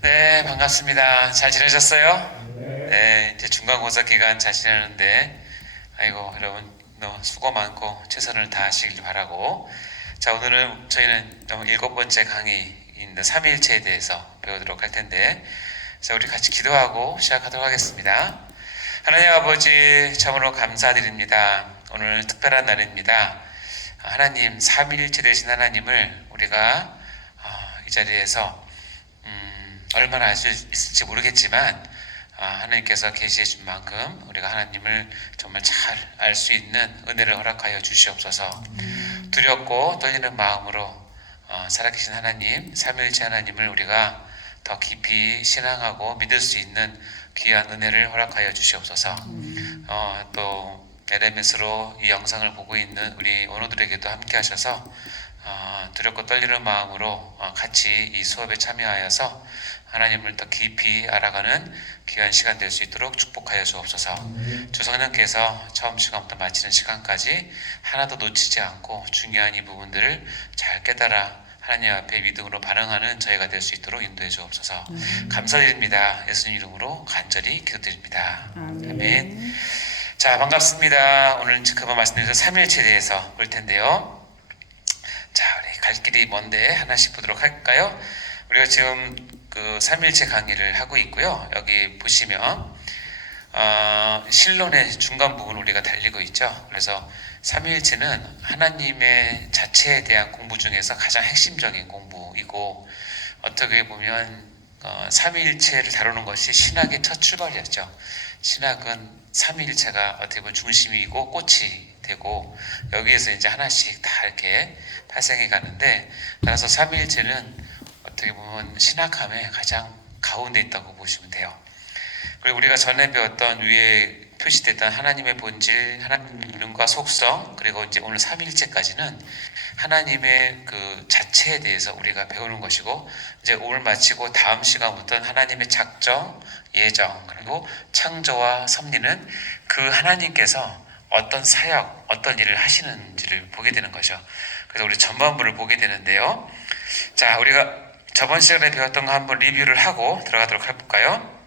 네, 반갑습니다. 잘 지내셨어요? 네. 네, 이제 중간고사 기간 잘 지내는데, 아이고, 여러분, 너무 수고 많고 최선을 다하시길 바라고. 자, 오늘은 저희는 7번째 강의인 삼위일체에 대해서 배우도록 할 텐데, 자, 우리 같이 기도하고 시작하도록 하겠습니다. 하나님 아버지, 참으로 감사드립니다. 오늘 특별한 날입니다. 하나님, 삼위일체 되신 하나님을 우리가 이 자리에서 얼마나 알 수 있을지 모르겠지만 하나님께서 계시해 준 만큼 우리가 하나님을 정말 잘 알 수 있는 은혜를 허락하여 주시옵소서. 두렵고 떨리는 마음으로 살아계신 하나님, 삼위일체 하나님을 우리가 더 깊이 신앙하고 믿을 수 있는 귀한 은혜를 허락하여 주시옵소서. 또 LMS로 이 영상을 보고 있는 우리 원우들에게도 함께 하셔서 두렵고 떨리는 마음으로 같이 이 수업에 참여하여서 하나님을 더 깊이 알아가는 귀한 시간 될 수 있도록 축복하여 주옵소서. 주 성령께서 처음 시간부터 마치는 시간까지 하나도 놓치지 않고 중요한 이 부분들을 잘 깨달아 하나님 앞에 믿음으로 반응하는 저희가 될 수 있도록 인도해 주옵소서. 감사드립니다. 예수님 이름으로 간절히 기도드립니다. 아멘. 자, 반갑습니다. 오늘 그만 말씀드린 삼위일체에 대해서 볼 텐데요. 자, 우리 갈 길이 먼데 하나씩 보도록 할까요? 우리가 지금 그 삼위일체 강의를 하고 있고요. 여기 보시면 신론의 중간 부분 우리가 달리고 있죠. 그래서 삼위일체는 하나님의 자체에 대한 공부 중에서 가장 핵심적인 공부이고, 어떻게 보면 삼위일체를 다루는 것이 신학의 첫 출발이었죠. 신학은 삼위일체가 어떻게 보면 중심이고 꽃이 되고, 여기에서 이제 하나씩 다 이렇게 발생해 가는데, 따라서 삼위일체는 어떻게 보면 신학함의 가장 가운데 있다고 보시면 돼요. 그리고 우리가 전에 배웠던 위에 표시됐던 하나님의 본질, 하나님의 이름과 속성, 그리고 이제 오늘 삼위일체까지는 하나님의 그 자체에 대해서 우리가 배우는 것이고, 이제 오늘 마치고 다음 시간부터는 하나님의 작정, 예정, 그리고 창조와 섭리는 그 하나님께서 어떤 사역, 어떤 일을 하시는지를 보게 되는 거죠. 그래서 우리 전반부를 보게 되는데요. 자, 우리가 저번 시간에 배웠던 거 한번 리뷰를 하고 들어가도록 해볼까요?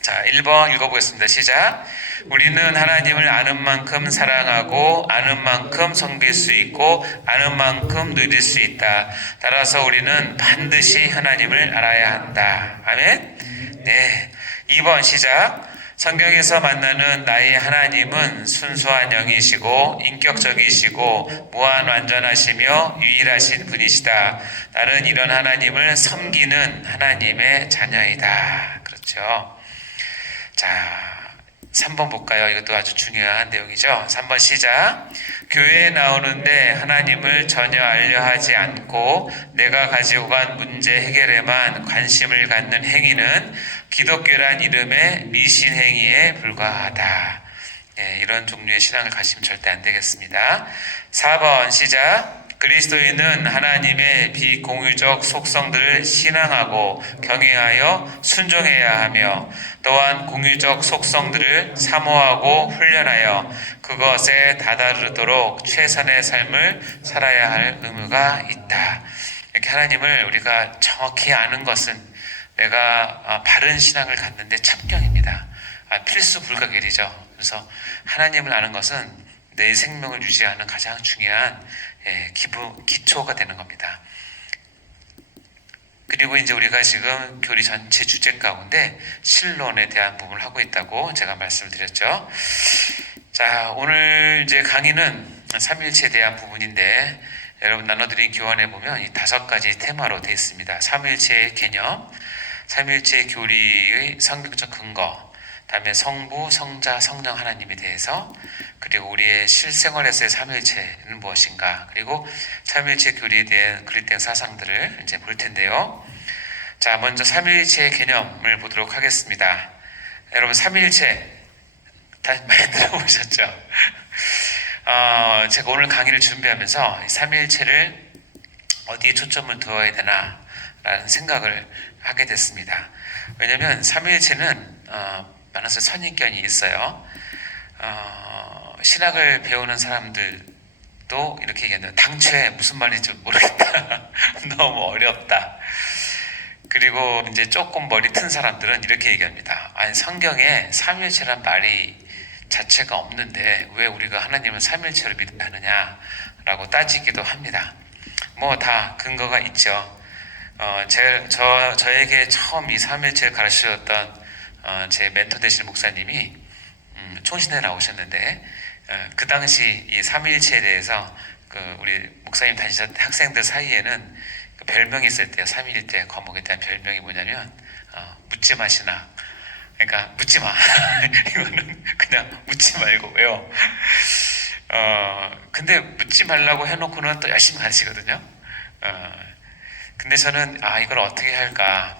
자, 1번 읽어보겠습니다. 시작. 우리는 하나님을 아는 만큼 사랑하고 아는 만큼 섬길 수 있고 아는 만큼 누릴 수 있다. 따라서 우리는 반드시 하나님을 알아야 한다. 아멘. 네. 2번 시작. 성경에서 만나는 나의 하나님은 순수한 영이시고 인격적이시고 무한 완전하시며 유일하신 분이시다. 나는 이런 하나님을 섬기는 하나님의 자녀이다. 그렇죠. 자, 3번 볼까요? 이것도 아주 중요한 내용이죠. 3번 시작. 교회에 나오는데 하나님을 전혀 알려 하지 않고 내가 가지고 간 문제 해결에만 관심을 갖는 행위는 기독교란 이름의 미신 행위에 불과하다. 네, 이런 종류의 신앙을 가시면 절대 안 되겠습니다. 4번 시작. 그리스도인은 하나님의 비공유적 속성들을 신앙하고 경외하여 순종해야 하며 또한 공유적 속성들을 사모하고 훈련하여 그것에 다다르도록 최선의 삶을 살아야 할 의무가 있다. 이렇게 하나님을 우리가 정확히 아는 것은 내가 바른 신앙을 갖는데 첩경입니다. 필수 불가결이죠. 그래서 하나님을 아는 것은 내 생명을 유지하는 가장 중요한 기초가 되는 겁니다. 그리고 이제 우리가 지금 교리 전체 주제 가운데 신론에 대한 부분을 하고 있다고 제가 말씀을 드렸죠. 자, 오늘 이제 강의는 삼위일체에 대한 부분인데, 여러분 나눠드린 교환에 보면 이 5가지 테마로 되어 있습니다. 삼위일체의 개념, 삼위일체 교리의 성경적 근거, 다음에 성부, 성자, 성령 하나님에 대해서, 그리고 우리의 실생활에서의 삼위일체는 무엇인가, 그리고 삼위일체 교리에 대한 그릇된 사상들을 이제 볼 텐데요. 자, 먼저 삼위일체의 개념을 보도록 하겠습니다. 여러분 삼위일체 다 많이 들어보셨죠? 제가 오늘 강의를 준비하면서 삼위일체를 어디에 초점을 두어야 되나 라는 생각을 하게 됐습니다. 왜냐하면 삼위일체는 많아서 선입견이 있어요. 신학을 배우는 사람들도 이렇게 얘기하는데, 당초에 무슨 말인지 모르겠다. 너무 어렵다. 그리고 이제 조금 머리 튼 사람들은 이렇게 얘기합니다. 아니, 성경에 삼위일체란 말이 자체가 없는데 왜 우리가 하나님은 삼위일체로 믿어야 하느냐라고 따지기도 합니다. 뭐 다 근거가 있죠. 저에게 처음 이 삼위일체를 가르치셨던 제 멘토 되신 목사님이 총신에 나오셨는데 그 당시 이 삼위일체에 대해서 우리 목사님 다니셨던 학생들 사이에는 그 별명이 있을 때요. 삼위일체 과목에 대한 별명이 뭐냐면 묻지 마시나. 그러니까 묻지 마. 이거는 그냥 묻지 말고 왜요? 근데 묻지 말라고 해놓고는 또 열심히 가르치거든요. 근데 저는 이걸 어떻게 할까?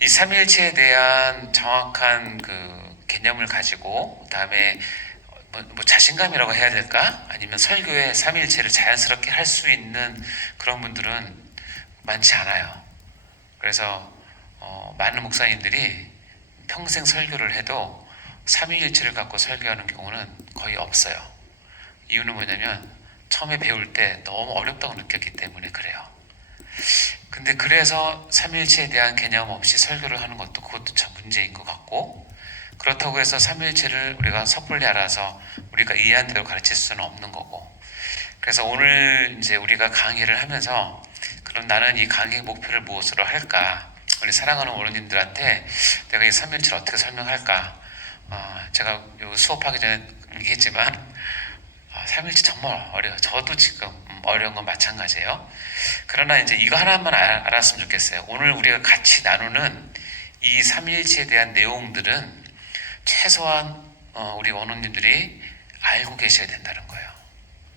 이 삼위일체에 대한 정확한 그 개념을 가지고 그다음에 뭐 자신감이라고 해야 될까? 아니면 설교에 삼위일체를 자연스럽게 할 수 있는 그런 분들은 많지 않아요. 그래서 많은 목사님들이 평생 설교를 해도 삼위일체를 갖고 설교하는 경우는 거의 없어요. 이유는 뭐냐면 처음에 배울 때 너무 어렵다고 느꼈기 때문에 그래요. 근데 그래서 삼위일체에 대한 개념 없이 설교를 하는 것도 그것도 참 문제인 것 같고, 그렇다고 해서 삼위일체를 우리가 섣불리 알아서 우리가 이해한 대로 가르칠 수는 없는 거고, 그래서 오늘 이제 우리가 강의를 하면서 그럼 나는 이 강의 목표를 무엇으로 할까? 우리 사랑하는 어른님들한테 내가 이 삼위일체를 어떻게 설명할까? 제가 요 수업하기 전에 얘기했지만 삼위일체 정말 어려워요. 저도 지금 어려운 건 마찬가지예요. 그러나 이제 이거 하나만 알았으면 좋겠어요. 오늘 우리가 같이 나누는 이 삼위일체에 대한 내용들은 최소한 우리 원우님들이 알고 계셔야 된다는 거예요.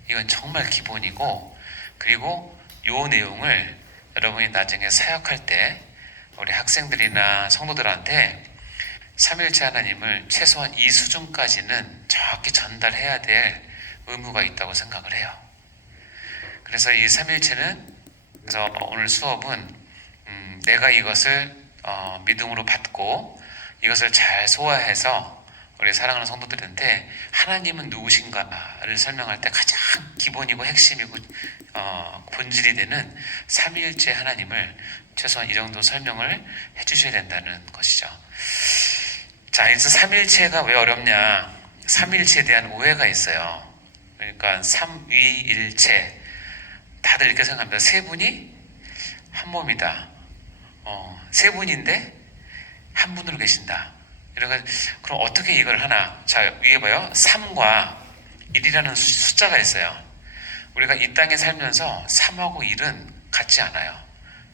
이건 정말 기본이고, 그리고 요 내용을 여러분이 나중에 사역할 때 우리 학생들이나 성도들한테 삼위일체 하나님을 최소한 이 수준까지는 정확히 전달해야 될 의무가 있다고 생각을 해요. 그래서 이 삼위일체는, 그래서 오늘 수업은 내가 이것을 믿음으로 받고 이것을 잘 소화해서 우리 사랑하는 성도들한테 하나님은 누구신가를 설명할 때 가장 기본이고 핵심이고 본질이 되는 삼위일체 하나님을 최소한 이 정도 설명을 해주셔야 된다는 것이죠. 자, 그래서 삼위일체가 왜 어렵냐? 삼위일체에 대한 오해가 있어요. 그러니까 삼위일체, 다들 이렇게 생각합니다. 세 분이 한 몸이다. 세 분인데 한 분으로 계신다. 그럼 어떻게 이걸 하나? 자, 위에 봐요. 3과 1이라는 숫자가 있어요. 우리가 이 땅에 살면서 3하고 1은 같지 않아요.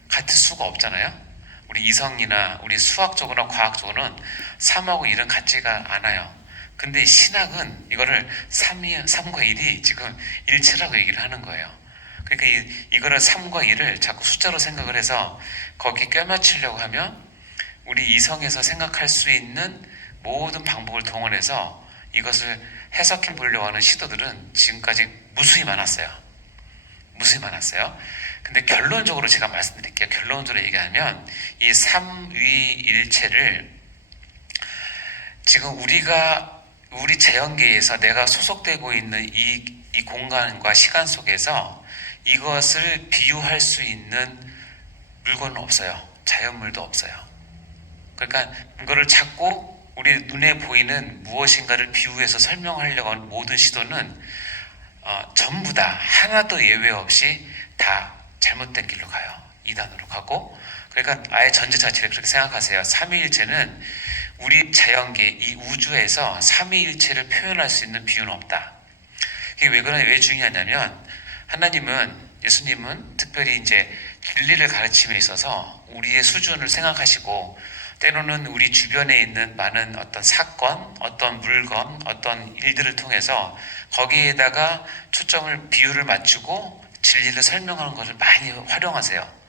같을 수가 없잖아요. 우리 이성이나 우리 수학적으로나 과학적으로는 3하고 1은 같지가 않아요. 근데 신학은 이거를 3과 1이 지금 일체라고 얘기를 하는 거예요. 그러니까 이거를 3과 1을 자꾸 숫자로 생각을 해서 거기에 껴맞추려고 하면 우리 이성에서 생각할 수 있는 모든 방법을 동원해서 이것을 해석해 보려고 하는 시도들은 지금까지 무수히 많았어요. 무수히 많았어요. 근데 결론적으로 제가 말씀드릴게요. 결론적으로 얘기하면 이 삼위일체를 지금 우리 재현계에서 내가 소속되고 있는 이 공간과 시간 속에서 이것을 비유할 수 있는 물건은 없어요. 자연물도 없어요. 그러니까 이거를 자꾸 우리 눈에 보이는 무엇인가를 비유해서 설명하려고 하는 모든 시도는 전부 다 하나도 예외 없이 다 잘못된 길로 가요. 이단으로 가고, 그러니까 아예 전제 자체를 그렇게 생각하세요. 삼위일체는 우리 자연계 이 우주에서 삼위일체를 표현할 수 있는 비유는 없다. 이게 왜 중요하냐면 하나님은, 예수님은 특별히 이제 진리를 가르침에 있어서 우리의 수준을 생각하시고, 때로는 우리 주변에 있는 많은 어떤 사건, 어떤 물건, 어떤 일들을 통해서 거기에다가 초점을, 비유를 맞추고 진리를 설명하는 것을 많이 활용하세요.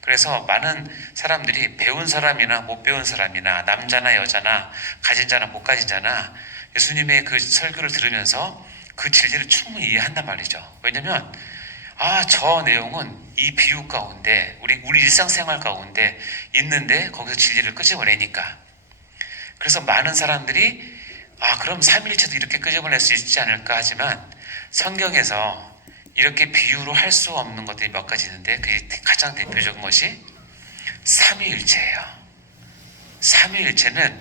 그래서 많은 사람들이 배운 사람이나 못 배운 사람이나 남자나 여자나 가진 자나 못 가진 자나 예수님의 그 설교를 들으면서 그 진리를 충분히 이해한단 말이죠. 왜냐면 저 내용은 이 비유 가운데 우리 일상생활 가운데 있는데 거기서 진리를 끄집어내니까. 그래서 많은 사람들이 그럼 삼위일체도 이렇게 끄집어낼 수 있지 않을까 하지만 성경에서 이렇게 비유로 할 수 없는 것들이 몇 가지 있는데 그 가장 대표적인 것이 삼위일체예요. 삼위일체는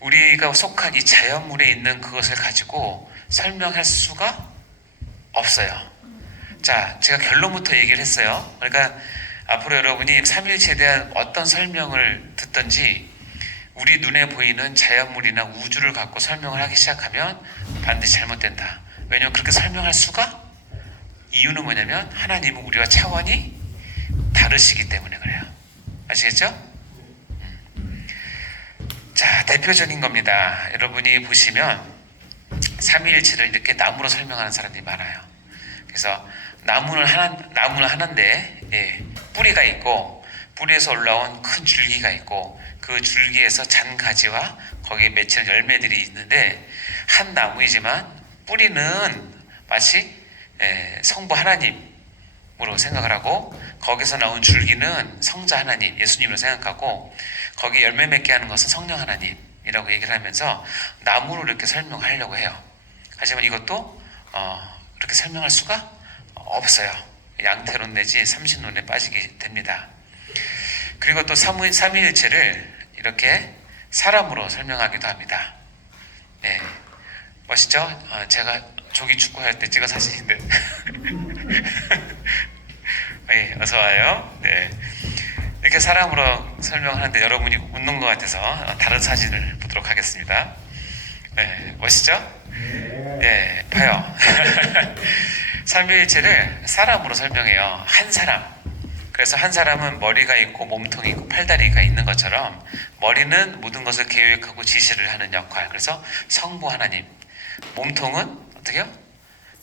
우리가 속한 이 자연물에 있는 그것을 가지고 설명할 수가 없어요. 자, 제가 결론부터 얘기를 했어요. 그러니까 앞으로 여러분이 삼위일체에 대한 어떤 설명을 듣든지 우리 눈에 보이는 자연물이나 우주를 갖고 설명을 하기 시작하면 반드시 잘못된다. 왜냐하면 그렇게 설명할 수가, 이유는 뭐냐면 하나님은 우리와 차원이 다르시기 때문에 그래요. 아시겠죠? 자, 대표적인 겁니다. 여러분이 보시면 삼위일체를 이렇게 나무로 설명하는 사람들이 많아요. 그래서 나무는 하나인데, 예, 뿌리가 있고 뿌리에서 올라온 큰 줄기가 있고 그 줄기에서 잔 가지와 거기에 맺히는 열매들이 있는데 한 나무이지만 뿌리는 마치 성부 하나님으로 생각을 하고 거기서 나온 줄기는 성자 하나님, 예수님으로 생각하고 거기에 열매 맺게 하는 것은 성령 하나님이라고 얘기를 하면서 나무로 이렇게 설명하려고 해요. 하지만 이것도 이렇게 설명할 수가 없어요. 양태론 내지 삼신론에 빠지게 됩니다. 그리고 또 삼위일체를 이렇게 사람으로 설명하기도 합니다. 네, 멋있죠? 제가 조기 축구할 때 찍은 사진인데 네, 어서 와요. 네, 이렇게 사람으로 설명하는데 여러분이 웃는 것 같아서 다른 사진을 보도록 하겠습니다. 네, 멋있죠? 네, 봐요. 삼위일체를 사람으로 설명해요. 한 사람. 그래서 한 사람은 머리가 있고 몸통이 있고 팔다리가 있는 것처럼 머리는 모든 것을 계획하고 지시를 하는 역할. 그래서 성부 하나님. 몸통은 어떻게요?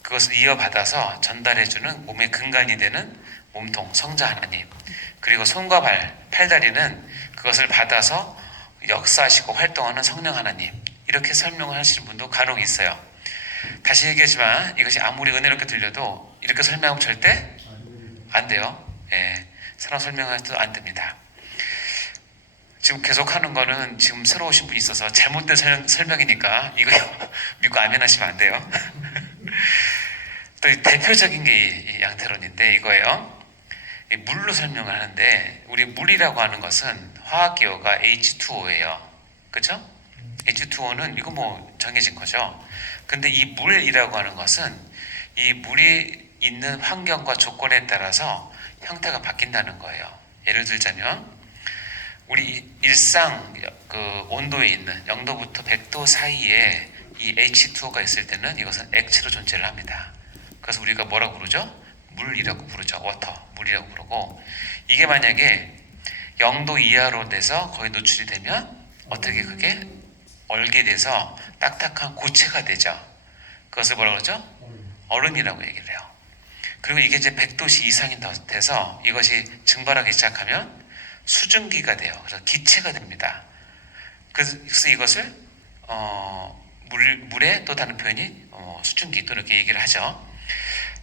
그것을 이어받아서 전달해주는 몸의 근간이 되는 몸통, 성자 하나님. 그리고 손과 발, 팔다리는 그것을 받아서 역사하시고 활동하는 성령 하나님. 이렇게 설명을 하시는 분도 간혹 있어요. 다시 얘기하지만 이것이 아무리 은혜롭게 들려도 이렇게 설명하면 절대 안 돼요. 예, 사람 설명해도 안 됩니다. 지금 계속 하는 거는 지금 새로 오신 분이 있어서 잘못된 설명이니까 이거 믿고 아멘 하시면 안 돼요. 또 대표적인 게 이 양태론인데 이거예요. 물로 설명을 하는데 우리 물이라고 하는 것은 화학기호가 H2O예요. 그렇죠? H2O는 이거 뭐 정해진 거죠. 근데 이 물이라고 하는 것은 이 물이 있는 환경과 조건에 따라서 형태가 바뀐다는 거예요. 예를 들자면 우리 일상 그 온도에 있는 0도부터 100도 사이에 이 H2O가 있을 때는 이것은 액체로 존재를 합니다. 그래서 우리가 뭐라고 부르죠? 물이라고 부르죠. 워터, 물이라고 부르고 이게 만약에 0도 이하로 돼서 거의 노출이 되면 어떻게 그게 얼게 돼서 딱딱한 고체가 되죠. 그것을 뭐라고 그러죠? 얼음이라고 얘기를 해요. 그리고 이게 이제 100도씨 이상이 돼서 이것이 증발하기 시작하면 수증기가 돼요. 그래서 기체가 됩니다. 그래서 이것을 물의 또 다른 표현이 수증기 또 이렇게 얘기를 하죠.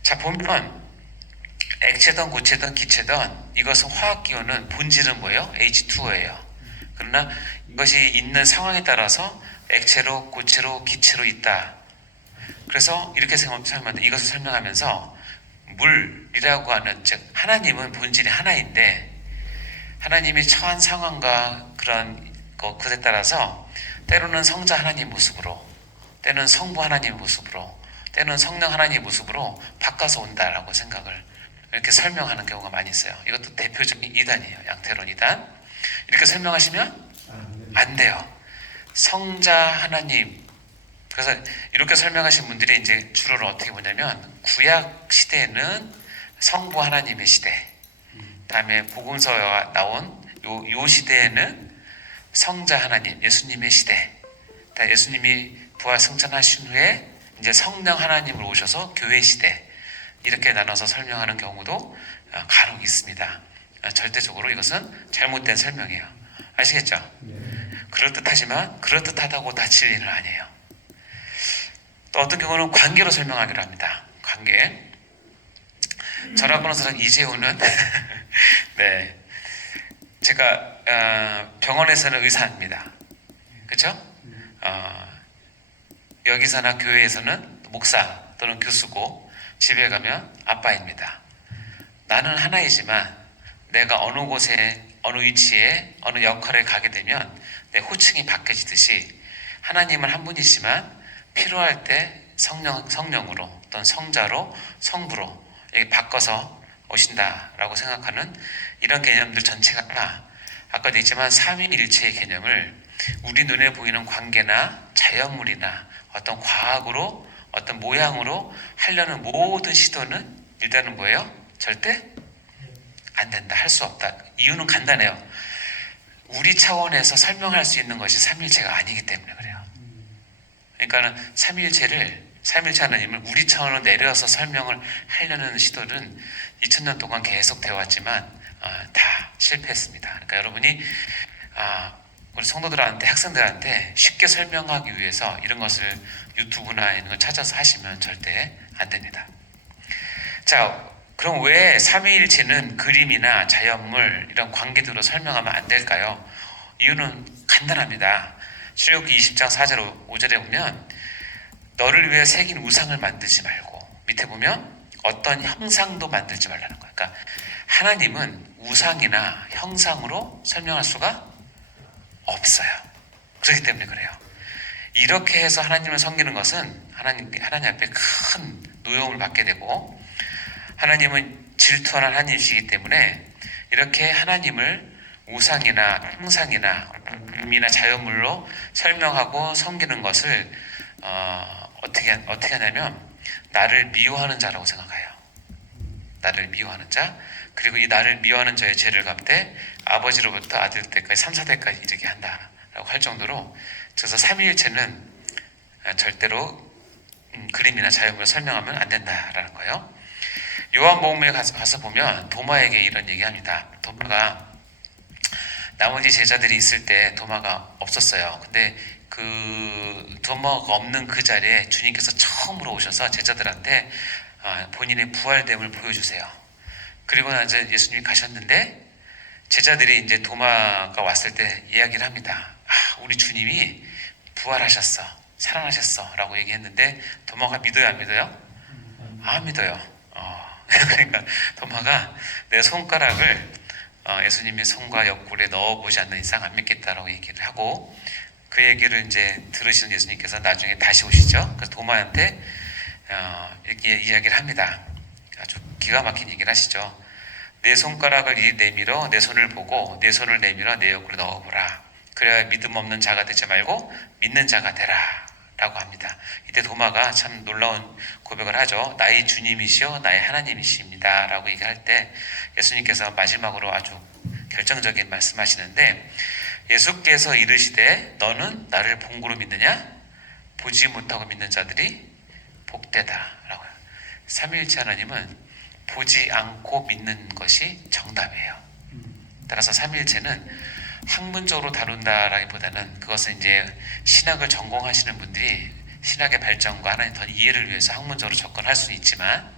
자, 보면 액체든 고체든 기체든 이것은 화학기호는 본질은 뭐예요? H2O예요. 그러나 이것이 있는 상황에 따라서 액체로, 고체로, 기체로 있다. 그래서 이렇게 설명하면 이것을 설명하면서 물이라고 하는 즉 하나님은 본질이 하나인데 하나님이 처한 상황과 그런 것에 따라서 때로는 성자 하나님 모습으로 때는 성부 하나님 모습으로 때는 성령 하나님 모습으로 바꿔서 온다라고 생각을 이렇게 설명하는 경우가 많이 있어요. 이것도 대표적인 이단이에요. 양태론 이단. 이렇게 설명하시면 안 돼요. 성자 하나님. 그래서 이렇게 설명하신 분들이 이제 주로는 어떻게 보냐면 구약 시대에는 성부 하나님의 시대, 다음에 복음서가 나온 요 시대에는 성자 하나님, 예수님의 시대, 예수님이 부활 승천하신 후에 이제 성령 하나님을 오셔서 교회 시대 이렇게 나눠서 설명하는 경우도 간혹 있습니다. 절대적으로 이것은 잘못된 설명이에요. 아시겠죠? 그럴듯하지만 그럴듯하다고 다 진리는 아니에요. 또 어떤 경우는 관계로 설명하기로 합니다. 관계. 저라고 하는 사람 이재호는 네, 제가 병원에서는 의사입니다. 그렇죠? 여기서나 교회에서는 목사 또는 교수고 집에 가면 아빠입니다. 나는 하나이지만 내가 어느 곳에, 어느 위치에, 어느 역할에 가게 되면 내 호칭이 바뀌어지듯이 하나님은 한 분이지만 필요할 때 성령으로 또는 성자로, 성부로 이렇게 바꿔서 오신다라고 생각하는 이런 개념들 전체가 아까도 있지만 삼위일체의 개념을 우리 눈에 보이는 관계나 자연물이나 어떤 과학으로 어떤 모양으로 하려는 모든 시도는 일단은 뭐예요? 절대 안 된다. 할 수 없다. 이유는 간단해요. 우리 차원에서 설명할 수 있는 것이 삼일체가 아니기 때문에 그래요. 그러니까는 삼일체 하나님을 우리 차원으로 내려서 설명을 하려는 시도는 2000년 동안 계속 되어 왔지만 다 실패했습니다. 그러니까 여러분이 우리 성도들한테, 학생들한테 쉽게 설명하기 위해서 이런 것을 유튜브나 이런 걸 찾아서 하시면 절대 안 됩니다. 자, 그럼 왜 삼위일체는 그림이나 자연물 이런 관계들로 설명하면 안 될까요? 이유는 간단합니다. 출애굽기 20장 4절 5절에 보면 너를 위해 새긴 우상을 만들지 말고, 밑에 보면 어떤 형상도 만들지 말라는 거예요. 그러니까 하나님은 우상이나 형상으로 설명할 수가 없어요. 그렇기 때문에 그래요. 이렇게 해서 하나님을 섬기는 것은 하나님 앞에 큰 노여움을 받게 되고, 하나님은 질투하는 하나님이시기 때문에 이렇게 하나님을 우상이나 형상이나 의미나 자연물로 설명하고 섬기는 것을 어떻게 하냐면 나를 미워하는 자라고 생각해요. 나를 미워하는 자, 그리고 이 나를 미워하는 자의 죄를 갚되 아버지로부터 아들 때까지 3, 4대까지 이르게 한다라고 할 정도로, 그래서 삼위일체는 절대로 그림이나 자연물로 설명하면 안 된다라는 거예요. 요한복음에 가서 보면 도마에게 이런 얘기합니다. 도마가 나머지 제자들이 있을 때 도마가 없었어요. 근데 그 도마가 없는 그 자리에 주님께서 처음으로 오셔서 제자들한테 본인의 부활됨을 보여주세요. 그리고 이제 예수님이 가셨는데 제자들이 이제 도마가 왔을 때 이야기를 합니다. 우리 주님이 부활하셨어, 살아나셨어 라고 얘기했는데 도마가 믿어요, 안 믿어요? 믿어요. 그러니까 도마가 내 손가락을 예수님의 손과 옆구리에 넣어보지 않는 이상 안 믿겠다라고 얘기를 하고, 그 얘기를 이제 들으시는 예수님께서 나중에 다시 오시죠. 그래서 도마한테 이렇게 이야기를 합니다. 아주 기가 막힌 얘기를 하시죠. 내 손가락을 내밀어 내 손을 보고 내 손을 내밀어 내 옆구리에 넣어보라. 그래야 믿음 없는 자가 되지 말고 믿는 자가 되라 라고 합니다. 이때 도마가 참 놀라운 고백을 하죠. 나의 주님이시여 나의 하나님이십니다 라고 얘기할 때 예수님께서 마지막으로 아주 결정적인 말씀하시는데, 예수께서 이르시되 너는 나를 본고로 믿느냐? 보지 못하고 믿는 자들이 복되다 라고 해요. 삼위일체 하나님은 보지 않고 믿는 것이 정답이에요. 따라서 삼위일체는 학문적으로 다룬다라기보다는 그것은 이제 신학을 전공하시는 분들이 신학의 발전과 하나님 더 이해를 위해서 학문적으로 접근할 수 있지만,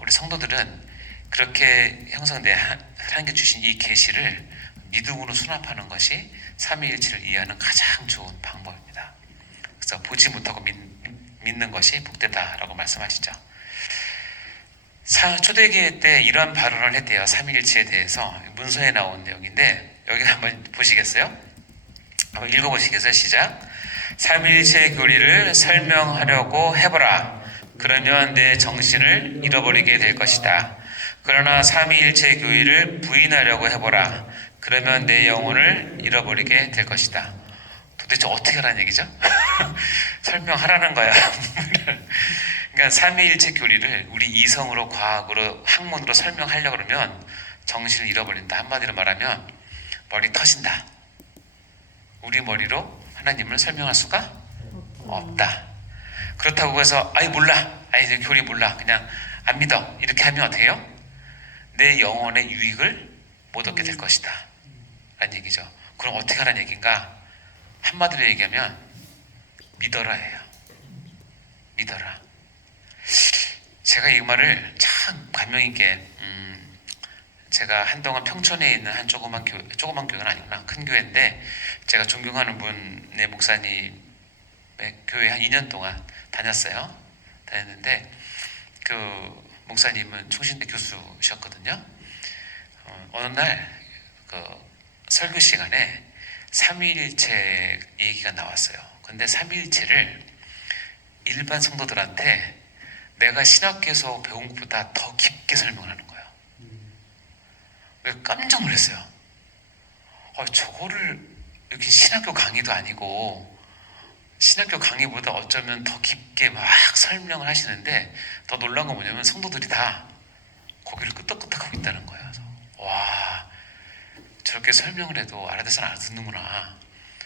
우리 성도들은 그렇게 형성된 하나님께 주신 이 계시를 믿음으로 수납하는 것이 삼위일체를 이해하는 가장 좋은 방법입니다. 그래서 보지 못하고 믿는 것이 복되다라고 말씀하시죠. 초대교회 때 이런 발언을 했대요. 삼위일체에 대해서 문서에 나온 내용인데 여기 한번 보시겠어요? 한번 읽어보시겠어요? 시작. 삼위일체의 교리를 설명하려고 해보라. 그러면 내 정신을 잃어버리게 될 것이다. 그러나 삼위일체 교리를 부인하려고 해보라. 그러면 내 영혼을 잃어버리게 될 것이다. 도대체 어떻게 하라는 얘기죠? 설명하라는 거야. 그러니까 삼위일체 교리를 우리 이성으로, 과학으로, 학문으로 설명하려고 그러면 정신을 잃어버린다. 한마디로 말하면 머리 터진다. 우리 머리로 하나님을 설명할 수가 없다. 그렇다고 해서 몰라. 교리 몰라. 그냥 안 믿어. 이렇게 하면 어떻게 해요? 내 영혼의 유익을 못 얻게 될 것이다 라는 얘기죠. 그럼 어떻게 하라는 얘기인가? 한마디로 얘기하면 믿어라예요. 믿어라. 제가 이 말을 참 감명 있게, 제가 한동안 평촌에 있는 한 조그만 교회는 아니구나, 큰 교회인데 제가 존경하는 분의 목사님의 교회 한 2년 동안 다녔어요. 다녔는데 그 목사님은 충신대 교수셨거든요. 어느 날 그 설교 시간에 삼위일체 얘기가 나왔어요. 근데 삼위일체를 일반 성도들한테 내가 신학교에서 배운 것보다 더 깊게 설명하는 거예요. 깜짝 놀랐어요. 저거를 여기 신학교 강의도 아니고 신학교 강의보다 어쩌면 더 깊게 막 설명을 하시는데 더 놀란 건 뭐냐면 성도들이 다 고개를 끄덕끄덕하고 있다는 거예요. 그래서 와, 저렇게 설명을 해도 알아듣어는 알아듣는구나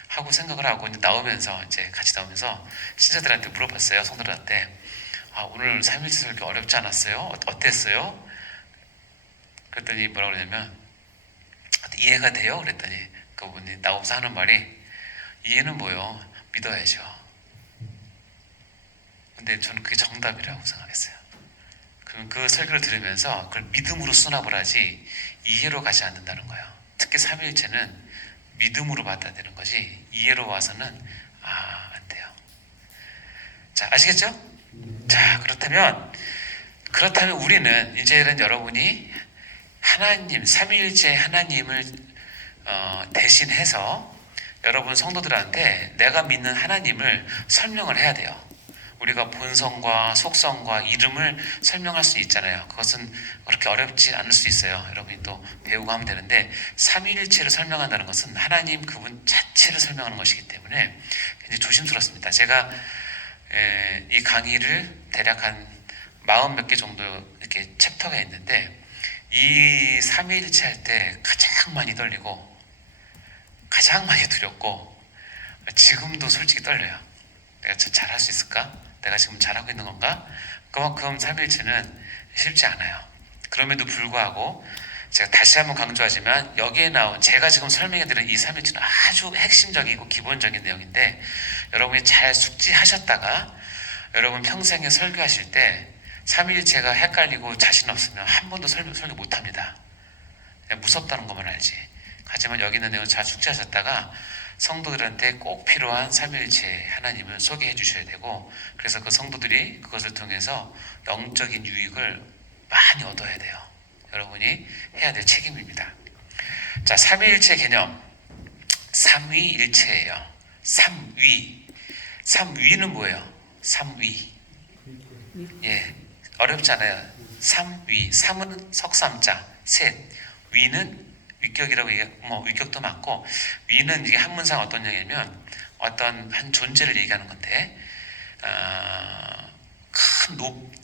하고 생각을 하고 이제 나오면서 이제 같이 나오면서 신자들한테 물어봤어요. 성도들한테 오늘 3일째 설교 어렵지 않았어요? 어땠어요? 그랬더니 뭐라 그러냐면 이해가 돼요? 그랬더니 그분이 나오면서 하는 말이 이해는 뭐요? 믿어야죠. 근데 저는 그게 정답이라고 생각했어요. 그럼 그 설교를 들으면서 그걸 믿음으로 수납을 하지 이해로 가지 않는다는 거예요. 특히 삼위일체는 믿음으로 받아야 되는 거지 이해로 와서는 안 돼요. 자, 아시겠죠? 자, 그렇다면 우리는 이제는 여러분이 하나님, 삼위일체 하나님을 대신해서 여러분 성도들한테 내가 믿는 하나님을 설명을 해야 돼요. 우리가 본성과 속성과 이름을 설명할 수 있잖아요. 그것은 그렇게 어렵지 않을 수 있어요. 여러분이 또 배우고 하면 되는데 삼위일체를 설명한다는 것은 하나님 그분 자체를 설명하는 것이기 때문에 굉장히 조심스럽습니다. 제가 이 강의를 대략 한 40몇 개 정도 이렇게 챕터가 있는데 이 삼위일체 할 때 가장 많이 떨리고 가장 많이 두렵고 지금도 솔직히 떨려요. 내가 잘할 수 있을까? 내가 지금 잘하고 있는 건가? 그만큼 삼위일체는 쉽지 않아요. 그럼에도 불구하고 제가 다시 한번 강조하지만 여기에 나온 제가 지금 설명해드린 이 삼위일체는 아주 핵심적이고 기본적인 내용인데 여러분이 잘 숙지하셨다가 여러분 평생에 설교하실 때 삼위일체가 헷갈리고 자신 없으면 한 번도 설교 못합니다. 그냥 무섭다는 것만 알지. 하지만 여기 있는 내용을 잘 숙지하셨다가 성도들한테 꼭 필요한 삼위일체 하나님을 소개해 주셔야 되고 그래서 그 성도들이 그것을 통해서 영적인 유익을 많이 얻어야 돼요. 여러분이 해야 될 책임입니다. 자, 삼위일체 개념. 삼위일체예요. 삼위는 뭐예요? 삼위. 예, 어렵잖아요. 삼위. 삼은 석삼자. 셋. 위는 위격이라고 위격도 맞고 위는 이게 한문상 어떤 얘기냐면 어떤 한 존재를 얘기하는 건데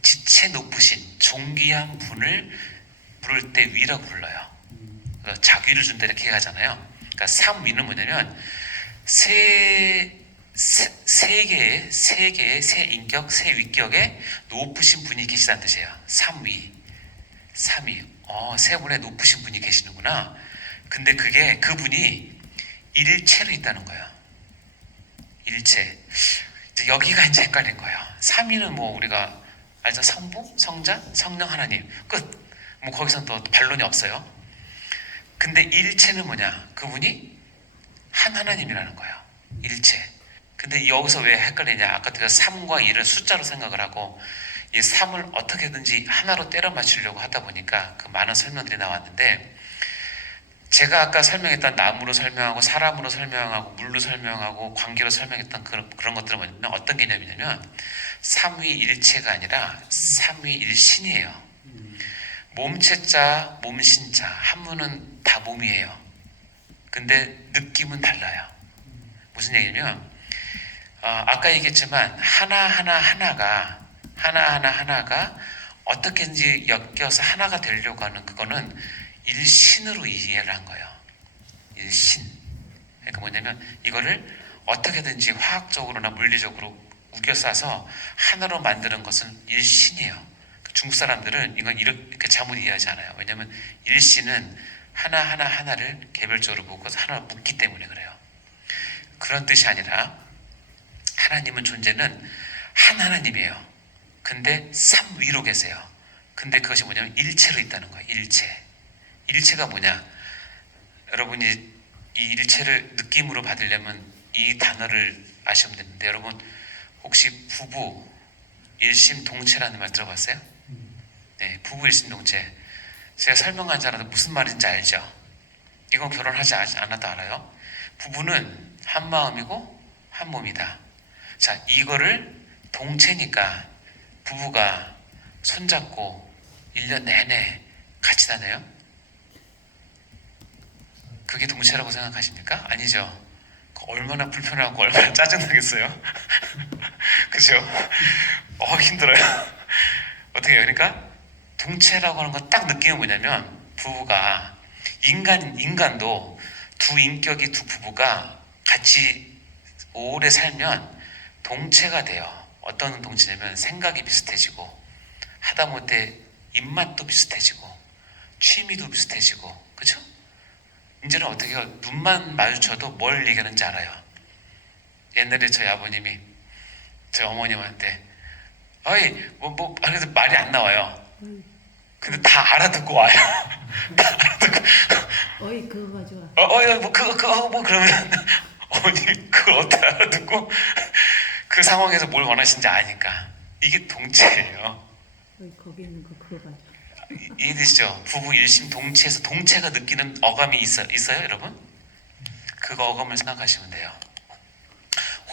지체 높으신 존귀한 분을 부를 때 위라고 불러요. 자귀를 준다 이렇게 얘기하잖아요. 그러니까 삼위는 뭐냐면 세 개의 세 인격, 세 위격에 높으신 분이 계시다는 뜻이에요. 삼위. 세 분의 높으신 분이 계시는구나. 근데 그분이 일체로 있다는 거예요. 일체. 여기가 이제 헷갈린 거예요. 삼위는 우리가 알죠? 성부, 성자, 성령 하나님. 끝. 거기선 또 반론이 없어요. 근데 일체는 뭐냐? 그분이 한 하나님이라는 거예요. 일체. 근데 여기서 왜 헷갈리냐? 아까 제가 3과 1을 숫자로 생각을 하고 이 3을 어떻게든지 하나로 때려 맞추려고 하다 보니까 그 많은 설명들이 나왔는데 제가 아까 설명했던 나무로 설명하고 사람으로 설명하고 물로 설명하고 관계로 설명했던 그런 것들은 뭐냐면 어떤 개념이냐면 삼위일체가 아니라 삼위일신이에요. 몸체자, 몸신자 한문은 다 몸이에요. 근데 느낌은 달라요. 무슨 얘기냐면 아까 얘기했지만 하나하나가 어떻게든지 엮여서 하나가 되려고 하는 그거는 일신으로 이해를 한 거예요. 일신. 그러니까 뭐냐면 이거를 어떻게든지 화학적으로나 물리적으로 우겨 싸서 하나로 만드는 것은 일신이에요. 중국 사람들은 이건 이렇게 잘못 이해하지 않아요. 왜냐하면 일신은 하나를 개별적으로 보고 하나로 묶기 때문에 그래요. 그런 뜻이 아니라 하나님은 존재는 한 하나님이에요. 근데 삼위로 계세요. 근데 그것이 뭐냐면 일체로 있다는 거예요. 일체가 뭐냐? 여러분이 이 일체를 느낌으로 받으려면 이 단어를 아시면 되는데 여러분 혹시 부부 일심동체라는 말 들어봤어요? 네, 부부 일심동체. 제가 설명하지 않아도 무슨 말인지 알죠? 이건 결혼하지 않아도 알아요. 부부는 한 마음이고 한 몸이다. 자, 이거를 동체니까 부부가 손잡고 1년 내내 같이 다녀요? 그게 동체라고 생각하십니까? 아니죠. 얼마나 불편하고 얼마나 짜증나겠어요? 그죠? 힘들어요. 어떻게 해요? 그러니까 동체라고 하는 건 딱 느낌이 뭐냐면 부부가 인간도 두 인격이 두 부부가 같이 오래 살면 동체가 돼요. 어떤 동체냐면 생각이 비슷해지고 하다못해 입맛도 비슷해지고 취미도 비슷해지고 그쵸? 이제는 어떻게 해요? 눈만 마주쳐도 뭘 얘기하는지 알아요. 옛날에 저희 아버님이 저희 어머님한테 어이 그래서 말이 안 나와요. 근데 다 알아듣고 와요. 다 알아듣고 어이 그거 가져와. 그러면 어머니 그걸 어떻게 알아듣고 그 상황에서 뭘 원하시는지 아니까 이게 동체예요. 어이 거기 있는 거 그거 가져와. 이해되시죠? 부부 일심 동체에서 동체가 느끼는 어감이 있어요 여러분? 그거 어감을 생각하시면 돼요.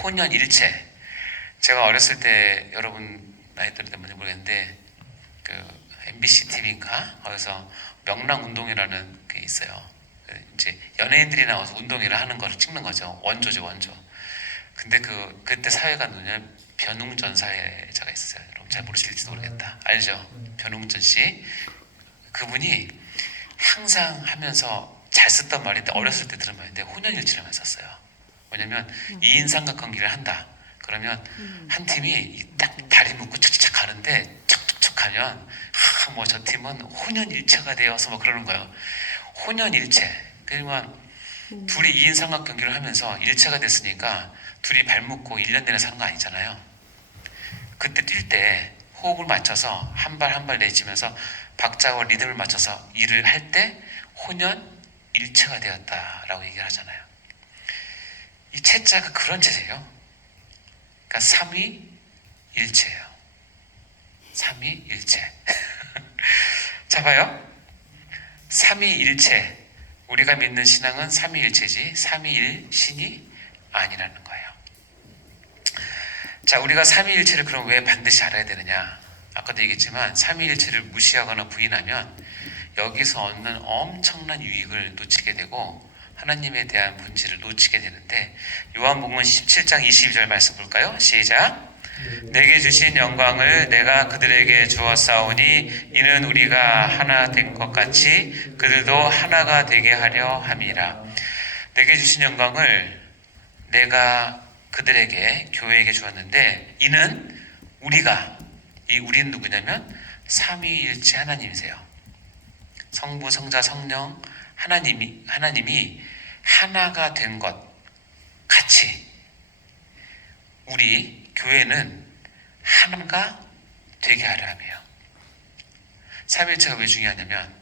혼연일체. 제가 어렸을 때 여러분 나이대로 때문에 모르겠는데 그 MBC TV인가 거기서 명랑운동이라는 게 있어요. 이제 연예인들이 나와서 운동회를 하는 거를 찍는 거죠. 원조죠 원조. 근데 그때 사회가 누구냐면 변웅전 사회자가 있었어요. 여러분 잘 모르실지도 모르겠다. 알죠? 변웅전 씨. 그분이 항상 하면서 잘 썼던 말인데 어렸을 때 들은 말인데 혼연일치를 했었어요. 왜냐면 2인 삼각관계를 한다. 그러면 한 팀이 딱 다리 묶고 척척 가는데 척척척 가면 뭐 저 팀은 혼연일체가 되어서 뭐 그러는 거예요. 혼연일체. 그러니까 둘이 2인 삼각관계를 하면서 일체가 됐으니까 둘이 발 묶고 1년 내내 사는 거 아니잖아요. 그때 뛸 때 호흡을 맞춰서 한 발 한 발 내쉬면서 박자와 리듬을 맞춰서 일을 할 때 혼연일체가 되었다라고 얘기를 하잖아요. 이 체자가 그런 체제예요. 그러니까 삼위일체예요. 삼위일체. 자 봐요. 삼위일체. 우리가 믿는 신앙은 삼위일체지 삼위일신이 아니라는 거예요. 자, 우리가 삼위일체를 그럼 왜 반드시 알아야 되느냐? 아까도 얘기했지만 삼위일체를 무시하거나 부인하면 여기서 얻는 엄청난 유익을 놓치게 되고 하나님에 대한 본질을 놓치게 되는데 요한복음 17장 22절 말씀 볼까요? 시작. 내게 주신 영광을 내가 그들에게 주었사오니 이는 우리가 하나 된 것 같이 그들도 하나가 되게 하려 함이라. 내게 주신 영광을 내가 그들에게 교회에게 주었는데 이는 우리가 이 우리는 누구냐면 삼위일체 하나님이세요. 성부, 성자, 성령 하나님이 하나가 된 것 같이 우리 교회는 하나가 되게 하려 함이에요. 삼위일체가 왜 중요하냐면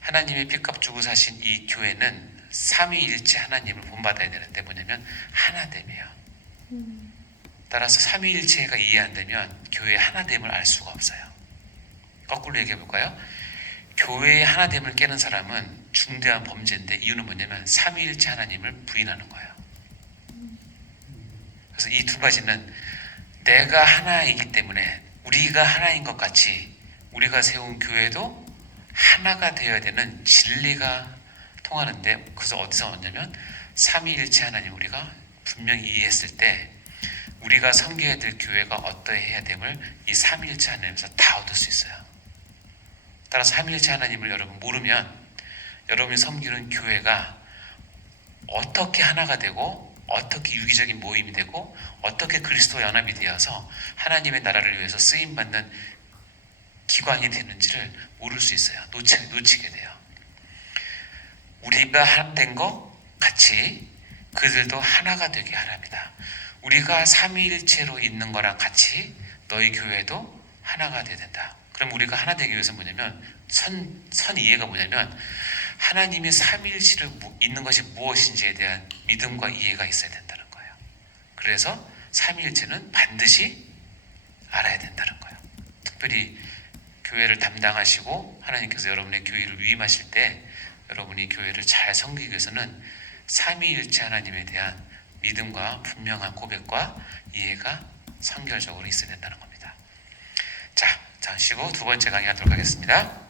하나님이 핏값 주고 사신 이 교회는 삼위일체 하나님을 본받아야 되는데 뭐냐면 하나됨이에요. 따라서 삼위일체가 이해 안 되면 교회의 하나됨을 알 수가 없어요. 거꾸로 얘기해 볼까요? 교회의 하나됨을 깨는 사람은 중대한 범죄인데 이유는 뭐냐면 삼위일체 하나님을 부인하는 거예요. 그래서 이 두 가지는 내가 하나이기 때문에 우리가 하나인 것 같이 우리가 세운 교회도 하나가 되어야 되는 진리가 통하는데 그래서 어디서 왔냐면 삼위일체 하나님 우리가 분명히 이해했을 때 우리가 섬겨야 될 교회가 어떠해야 됨을 이 삼위일체 하나님에서 다 얻을 수 있어요. 따라서 삼위일체 하나님을 여러분 모르면 여러분이 섬기는 교회가 어떻게 하나가 되고 어떻게 유기적인 모임이 되고 어떻게 그리스도 연합이 되어서 하나님의 나라를 위해서 쓰임받는 기관이 되는지를 모를 수 있어요. 놓치게 돼요. 우리가 하나 된 것 같이 그들도 하나가 되게 하랍니다. 우리가 삼위일체로 있는 거랑 같이 너희 교회도 하나가 되어야 된다. 그럼 우리가 하나 되기 위해서 뭐냐면 선 이해가 뭐냐면 하나님이 삼위일체로 있는 것이 무엇인지에 대한 믿음과 이해가 있어야 된다는 거예요. 그래서 삼위일체는 반드시 알아야 된다는 거예요. 특별히 교회를 담당하시고 하나님께서 여러분의 교회를 위임하실 때 여러분이 교회를 잘 섬기기 위해서는 삼위일체 하나님에 대한 믿음과 분명한 고백과 이해가 선결적으로 있어야 된다는 겁니다. 자, 잠시 후 두 번째 강의 하도록 하겠습니다.